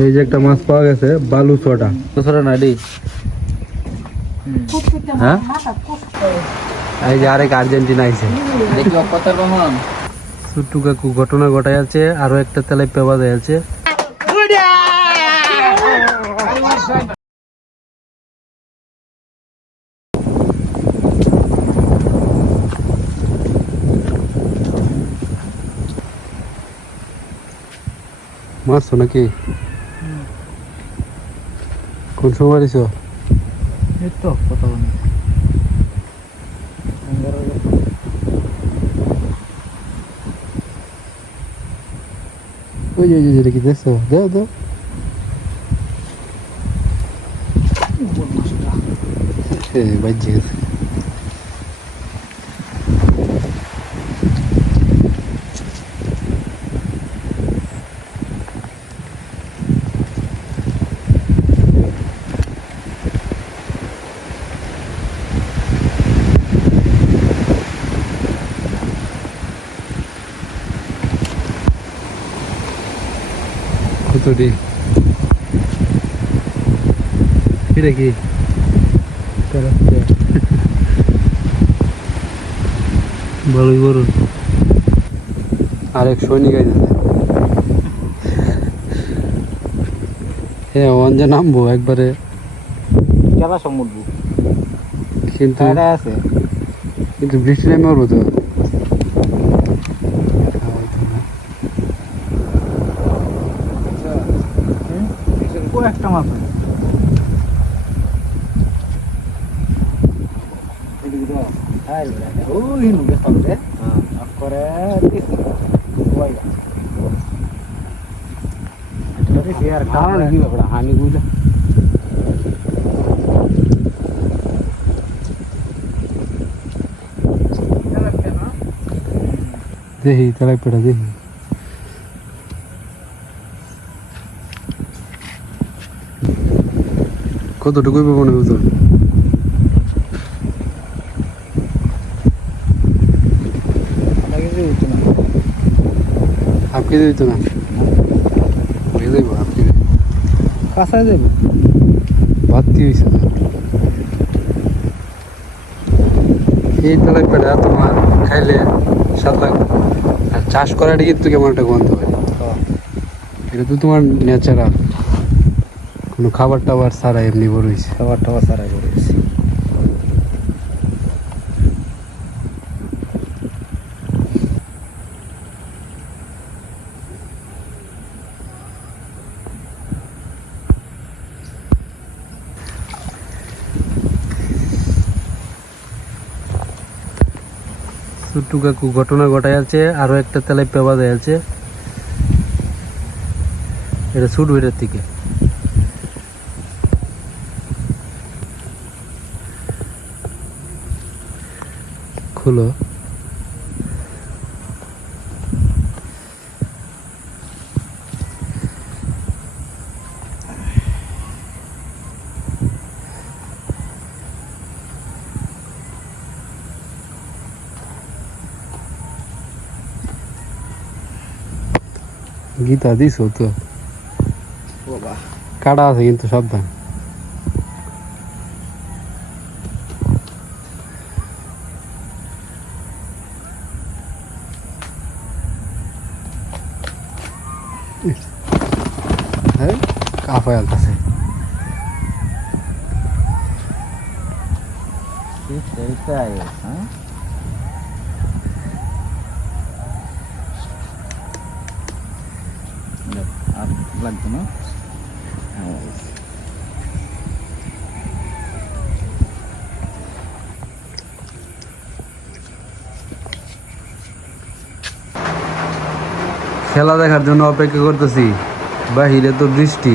এই যে একটা মাছ পাওয়া গেছে, বালু ছটা ছটা নাডি। হ্যাঁ, এই যে আরেক আর্জেন্টিনা আইছে। ছোট্টু কাকু ঘটনা ঘটাই আছে, আরো একটা তেলাপিয়া বাজায় আছে। মারছো নাকি? কোন সময় মারিছো? এই তো কথা বলি। ওই যে যেটা কি দেখছো, দাও দাও। বাজে গেছে। কতটি? এটা কি? ভালোই বড়। আরেক সৈনিক আইতেছে। হ্যাঁ, অঞ্জা নামবো একবারে। খেলা সমুদ্র কিন্তু আছে। কিন্তু বৃষ্টি নেমে মরবো তো। একটা মাছ হানি গুলা দেখি তারাই পেটা দেখি। কতটুকু মনে হতো? হাফ কেজি হইতো না? হয়ে যাইব হাফ কেজি। কাঁচায় যাবে বাড়তি হয়েছে না? এই তেলাই পেটা তোমার খাইলে স্বাদ লাগবে। আর চাষ করাটা কিন্তু কেমন একটা গন্ধ হয়। এটা তো তোমার ন্যাচারাল, কোনো খাবার টাবার ছাড়া এমনি বড় হয়েছে। খাবার টাবার সারা করে ছোট্টু কাকু ঘটনা ঘটাই আছে, আরো একটা তেলাপিয়া বাজায় আছে। এটা ছুট ওইটার থেকে। খুলো। গীতা দিছো তো? কাটা আছে কিন্তু সাবধান। কাফায় আলতাছে। আর লাগবে না। খেলা দেখার জন্য অপেক্ষা করতেছি। বাহিরে তো বৃষ্টি,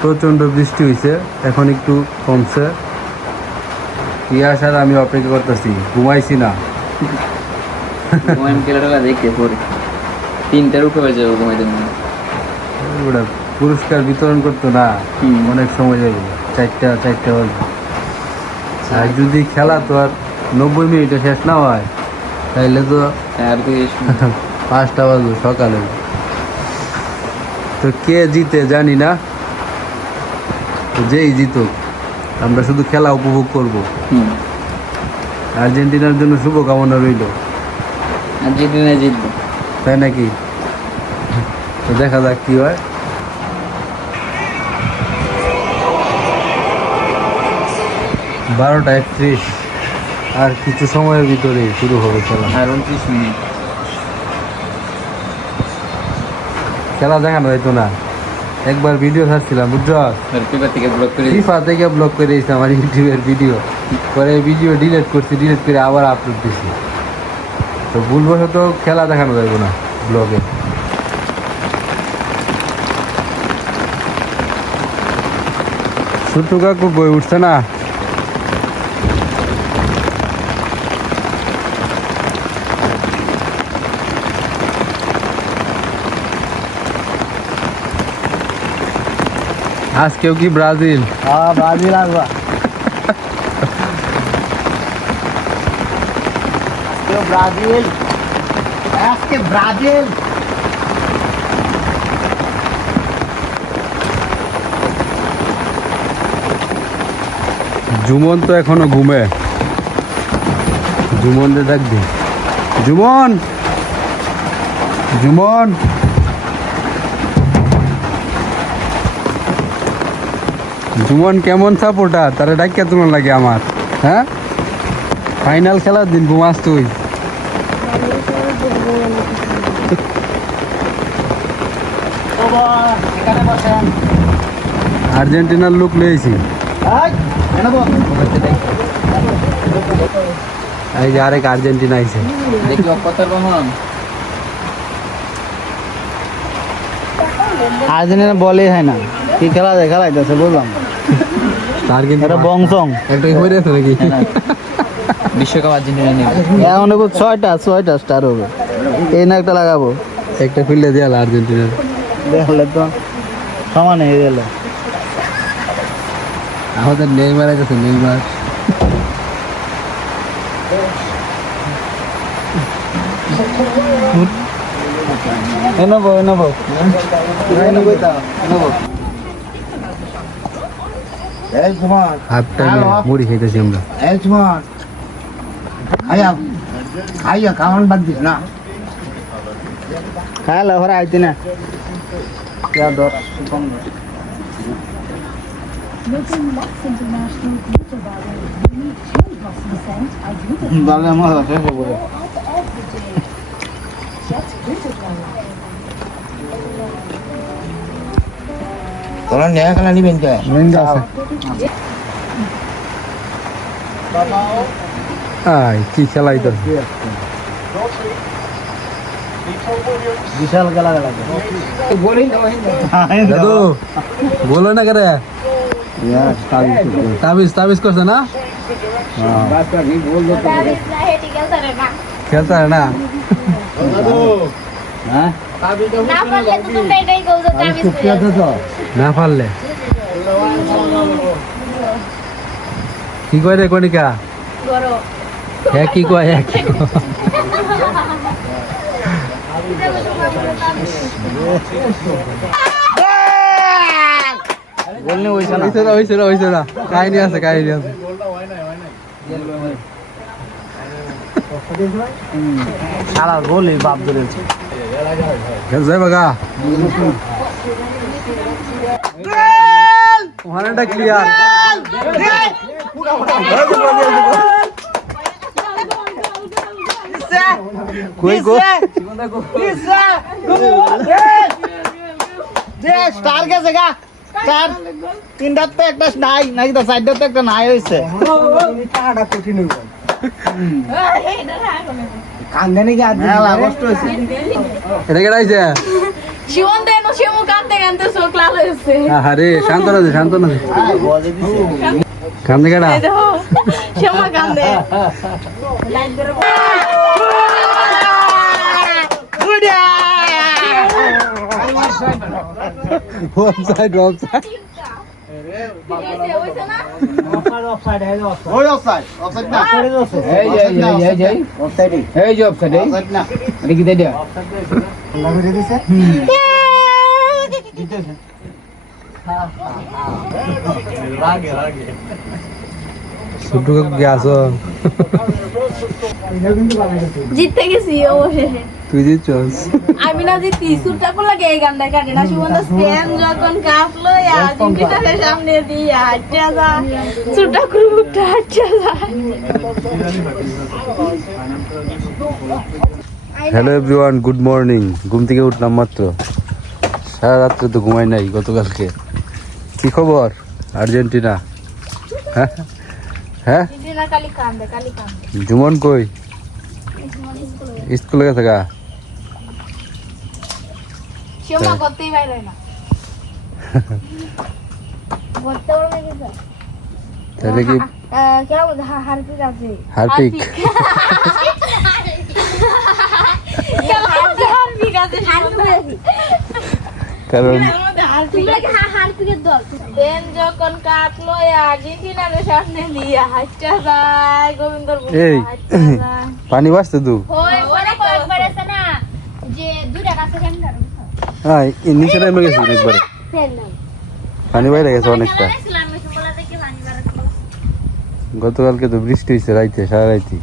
প্রচন্ড বৃষ্টি হয়েছে, এখন একটু কমছে। কি আসার আমি অপেক্ষা করতেছি, ঘুমাইছি না। খেলাটা দেখে পরে 3টার উপরে হয়ে যাবে ঘুমাইতে মনে। ওটা পুরস্কার বিতরণ করতো না, অনেক সময় যাবে। 4টা বাজবে। আর যদি খেলা তো আর 90 মিনিটে শেষ না হয়, তাইলে তো 5টা বাজবে সকালে। তো কে জিতে জানি না, যেই জিতুক আমরা শুধু খেলা উপভোগ করব। আর্জেন্টিনার জন্য শুভকামনা রইল, আর্জেন্টিনা জিতবে। তাই নাকি? তো দেখা যাক কি হয়। 12:31, আর কিছু সময়ের ভিতরে শুরু হবে খেলা। আর 29 মিনিট। খেলা দেখানো হয়তো না, একবার ভিডিও ছাড়ছিলাম বুঝছো, ফিফা থেকে ব্লক করে ফিফা থেকে ব্লক করে দিয়েছে আমার ইউটিউবের ভিডিও, পরে ভিডিও ডিলিট করছি, ডিলিট করে আবার আপলোড দিছি। তো ভুলবশত খেলা দেখানো যাবে না ব্লগে। ছোট্ট কাকু বই উঠছে না, আজকেও কি ব্রাজিল? ব্রাজিল আসবা, ব্রাজিল আজকে ব্রাজিল। জুমন তো এখনো ঘুমে, জুমন রে ডাকবি, জুমন, জুমন। জুমন কেমন সাপোর্টার, তারা ডাকিয়া তুলন লাগে আমার, হ্যাঁ? ফাইনাল খেলার দিন ঘুমাস তুই? এখানে বসেন। আর্জেন্টিনার লুক লইছি, এই যে আরেক আর্জেন্টিনা আইছে। দেখি কত রহমান আর্জেন্টিনা বলেই হয় না, কি খেলা যায় খেলাইতেছে বুঝলাম। তার কিন্তু এটা বংশং একটা হয়ে গেছে নাকি? বিশ্বকাপ আর্জেন্টিনা নেবে। এখন ছয়টা স্টার হবে, এই না একটা লাগাবো, একটা ফিল্ডে দেয়াল আর্জেন্টিনার। দেখলে তো সমান হয়ে গেল। আমাদের নেইমার আছে, নেইমার। এনেবো হাফ টাইমে মুড়ি খাইতেছি আমরা। খাওয়ান বাদ দিস না, খাইলে ঘরে আইতি না। Making Lux International Commuter Valley unique cherry blossom scent as you can ভালো আমার আছে বলে out every day. Get Commuter Valley. তোরা নেয়া খেলা নিবেন কে? আই কি খেলাই তো, বিশাল খেলা খেলা দাদু বলো না করে তাবিজ করছে না, খেলতে হয় না। হ্যাঁ না পারলে কি কয় রে কণিকা? হ্যাঁ কি কয়, হ্যাঁ কি কয়? বলনি হইছে না, হইছে না, কাহিনী আছে, কাহিনী আছে। সারা গোলই বাপ ধরেছে। যাই বাগা ওখানেটা ক্লিয়ার। কই গো স্টার গেছে গা, স্টার তিনটাতে একটা নাই নাকি, তো চারটাতে একটা নাই হয়েছে। কান্দে কষ্ট হয়েছে। এটা কেডাইছে? শিবন দেন শিবু কান্দে কান্দে চোখ লাল হয়েছে। আরে শান্তনা দে, শান্তনা দে। কান্দে কেডা? এই দেখো শিবু কান্দে। Offside, offside. ওই অফসাইড, অফসাইড না, এই যে অফসাইড, অফসাইড না। এটা কি দেয়া? লাগি দিছে। ছোট্টু কাকু কি আছো? জিততে গেছি অবশেষে। তুই জিতছস? আমি না জিতি, সুরটা লাগে এই গানটা কাটে না সুমন্ত স্পেন যখন কাটলো আর্জেন্টিনার সামনে দিয়ে হাঁটা যায়, সুরটা খুবটা হাঁটা যায়। Hello everyone, good morning. ঘুম থেকে উঠলাম মাত্র, সারা রাত্রে তো ঘুমাই নাই গতকালকে। কি খবর আর্জেন্টিনা? হ্যাঁ হ্যাঁ, আর্জেন্টিনা কালি কান্দে। জুমন কই? স্কুলে গেছে গা? সেমা করতেই বাইরে না। করতে পারবে কি? তাহলে কি কেমন হারপিক আছে? হার্পিক? হারপিক আছে, কারণ দেন যখন কাটলো আর্জেন্টিনার সামনে দিয়ে হাঁটা যায়, গোবিন্দর এই পানি বাঁচতে তু? হ্যাঁ, এই নিচে নেমে গেছি একবারে, পানি বাইরে গেছে অনেকটা। গতকালকে তো বৃষ্টি হয়েছে রাইতে, সারা রাইতে।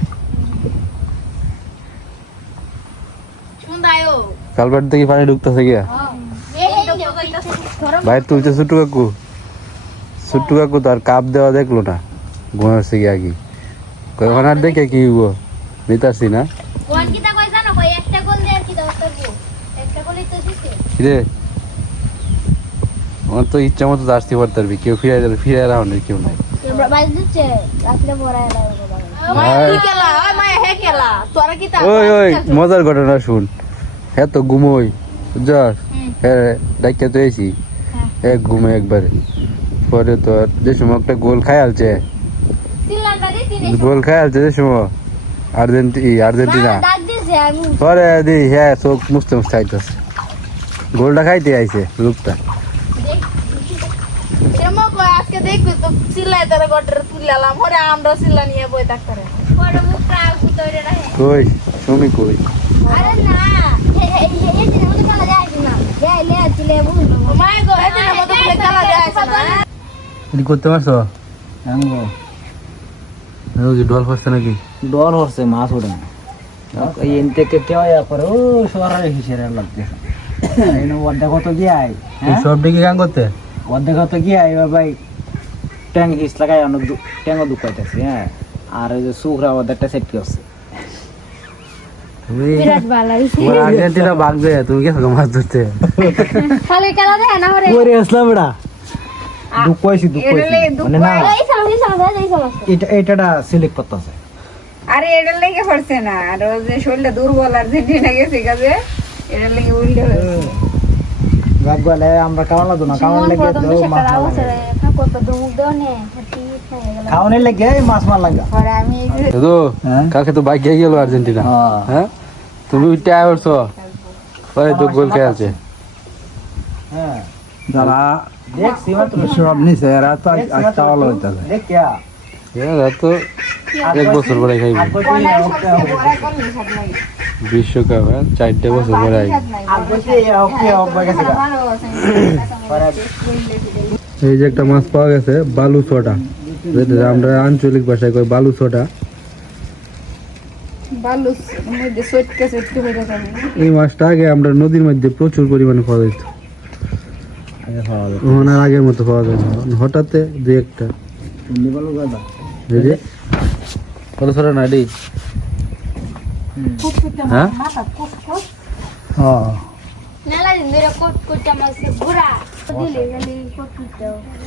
কালবার থেকে পানি ঢুকতেছে গিয়া, বাইরে তুলছে ছোট্টু কাকু। ছোট্টু কাকু তার কাপ দেওয়া দেখলো না, ঘুমাচ্ছে গিয়ে আগে। কখন আর দেখে কি হবো, নিতারছি না রে। আমার তো ইচ্ছা মতো আসতে পারতে পারবি, কেউ ফিরে যাবে, ফিরে রাখনের কেউ নাই। ওই ওই মজার ঘটনা শুন। হ্যাঁ তো ঘুমোই, বুঝছস? হ্যাঁ ডাক্তার তো এসি এক ঘুমে একবারে। পরে তো যে সময় একটা গোল খাই আলছে, যে সময় আর্জেন্টিনা। পরে দি হ্যাঁ চোখ মুছতে মুছতে আইতেছে, গোলটা খাইতে আইছে লোকটা। আজকে দেখবি তো চিল্লাই তারা গটের তুললাম, ওরে আমরা চিল্লা নিয়ে বই থাকতে কই সুমি কই? করতে পারছো? ডল ফসছে নাকি? ডর হচ্ছে মাছ ওঠে না এন থেকে কেউ করে ও সরারে হিসেবে লাগছে অর্ধেক কত গিয়ে সব দিকে গান করতে অর্ধেক কত গিয়ে ভাই ট্যাঙ্ক হিস লাগাই অনেক ট্যাঙ্কও দুঃখাইতেছি। হ্যাঁ, আর ওই যে শুকরা অর্ধেকটা সেট করছে। আর্জেন্টিনা ভাগ যায়, তুমি গেছো মাছ ধরতে? করে আসলাম এটা দুঃখ হয়েছি, মানে না এটা সিলেক্ট করতেছে। আরে এটার লেগে পড়ছে না, আর ও যে শরীরটা দুর্বল আর্জেন্টিনা গেছে কাজে এটার লেগে উল্টে হয়েছে। গাব গলে আমরা খাওয়া লাগতো না, খাওয়ার লেগে খাওয়ানোর লেগে মাছ মার লাগা। পরে আমি তো কালকে তো বাইক গেল আর্জেন্টিনা। হ্যাঁ, তুমি উঠতে আসছো, পরে তো গোল খেয়ে আছে। হ্যাঁ, যারা দেখছি মাত্র সব নিচে এরা তো একটা ভালো হইতেছে। দেখিয়া এরা তো এক বছর পরে খাইবে বিশ্বকাপ। হ্যাঁ, 4 বছর পরে আইবে। এই যে একটা মাছ পাওয়া গেছে, বালু ছোটা, যেটা আমরা আঞ্চলিক ভাষায় কই বালু ছোটা। বালুস মধ্যে সটকে হয়ে গেছে। এই মাছটা আগে আমরা নদীর মধ্যে প্রচুর পরিমাণে পাওয়া যেত, এখন আর আগের মতো পাওয়া যায় না। হঠাৎ দু একটা কত ছোট না এটি? হ্যাঁ,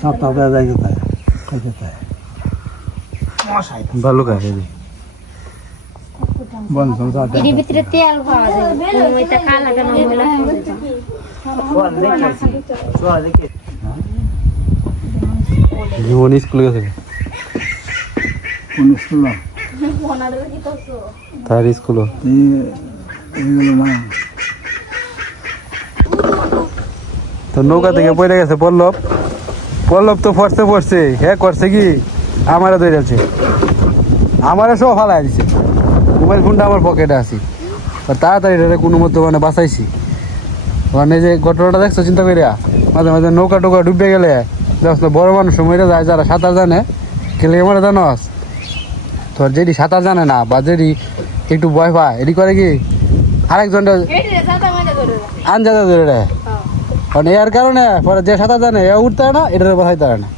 সপ্তাহে যাইতে থাকে ভালো খায় বন্ধ ভিতরে তেল খাওয়া যায়, ওইটা কালা কেন জীবন স্কুলে গেছে, কোন স্কুল তার স্কুল এইগুলো না তো নৌকা থেকে পড়ে গেছে পল্লব। পল্লব তো পড়ছে হ্যাঁ, করছে কি আমারে ধরে আছে, আমারে সব ফালাই দিছে। মোবাইল ফোনটা আমার পকেটে আছে, তাড়াতাড়ি কোনো মতো মানে বাঁচাইছি। মানে যে ঘটনাটা দেখছো চিন্তা করিয়া মাঝে মাঝে নৌকা টোকা ডুবে গেলে দেখছো বড় মানুষ মরে যায় যারা সাঁতার জানে গেলে মরে জানোস তোর যেটি সাঁতার জানে না বা যেটি একটু ভয় পায় এটি করে কি আরেকজনটা আনজাদা ধরে দেয় কারণ এর কারণে পরে যে সাঁতার জানে এ উঠতে হয় না এটার বাঁচাইতে হয় না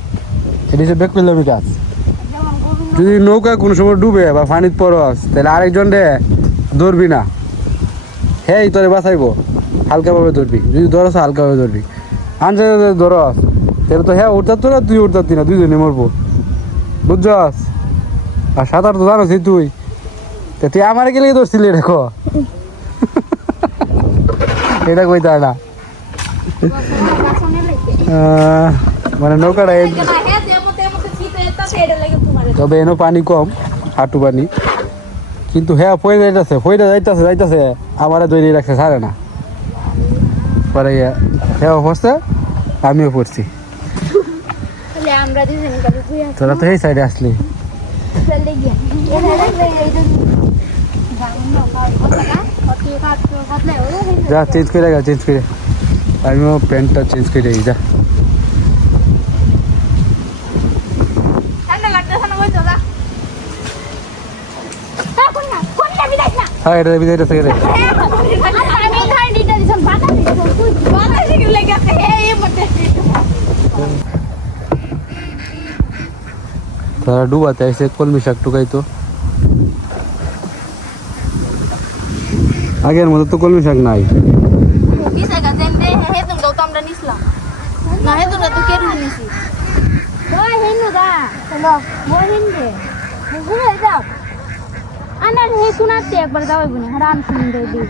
এটি হচ্ছে বেকপিল্লামি কাজ যদি নৌকা কোনো সময় ডুবে বা পানিতে পড়স তাহলে আরেকজন রে ধরবি না হ্যাঁ তোরে বাঁচাইবো হালকাভাবে ধরবি যদি ধরস হালকাভাবে ধরবি আনজাদা ধরস তাহলে তো হ্যাঁ উঠতে তো না তুই উঠতে না দুইজনে মরবো বুঝছস আর সাঁতার তো জানোস তুই তা তুই আমার গেলে ধরছিলি দেখো এটা কইতে হয় না মানে নৌকাটা তবে এনো পানি কম হাঁটু পানি কিন্তু হ্যাঁ পড়ে যাইতেছে আমারে দৌড়ে রাখছে ছাড়ে না পরে হ্যাঁ পড়ছে আমিও পড়ছি তোরা তো এই সাইডে আসলি যা চেঞ্জ করে আমিও প্যান্টটা চেঞ্জ করে যা হ্যাঁ এটা বিদায় থেকে তারা ডুবাতে আইসে কলমি শাক টুকাইতো আগের মতো তো কলমি শাক নাই একবার যাওয়াই বোনে রাম সুন্দর যেন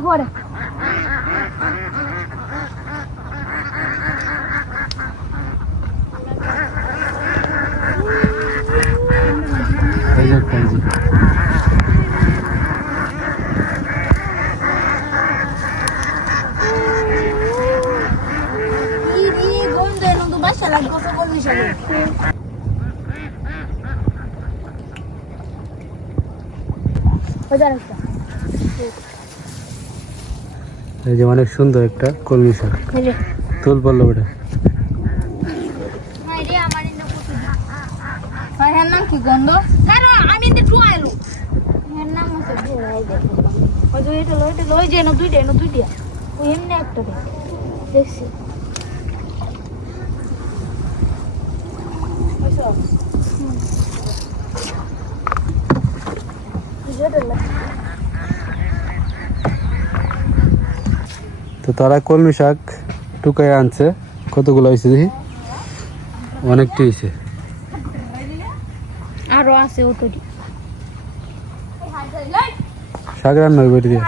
পরে এই যে অনেক সুন্দর একটা কলমি শাক তুল পড়লো ওটা নাম কি গন্ধ আমি নাম ওই যে দুইটা ওই এমনি একটা দেখছি তো তারা কলমি শাক টুকাই আনছে কতগুলো হয়েছে দেখি অনেকটি হয়েছে আরো আছে ও তৈরি শাক রান্না হবে দিয়ে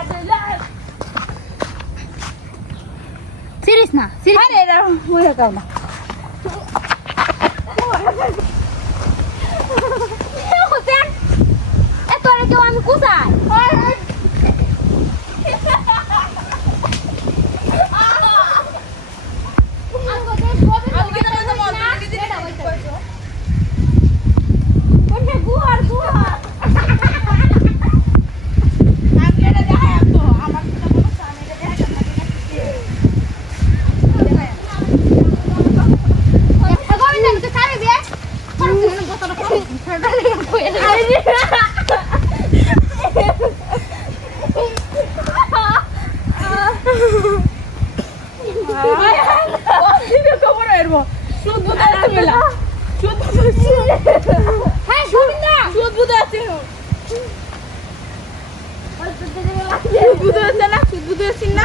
সিরিয়াস না সিরিয়াস আরে এটা মইরা কাও না হোসেন এত আরে কেউ আমি কোথায় না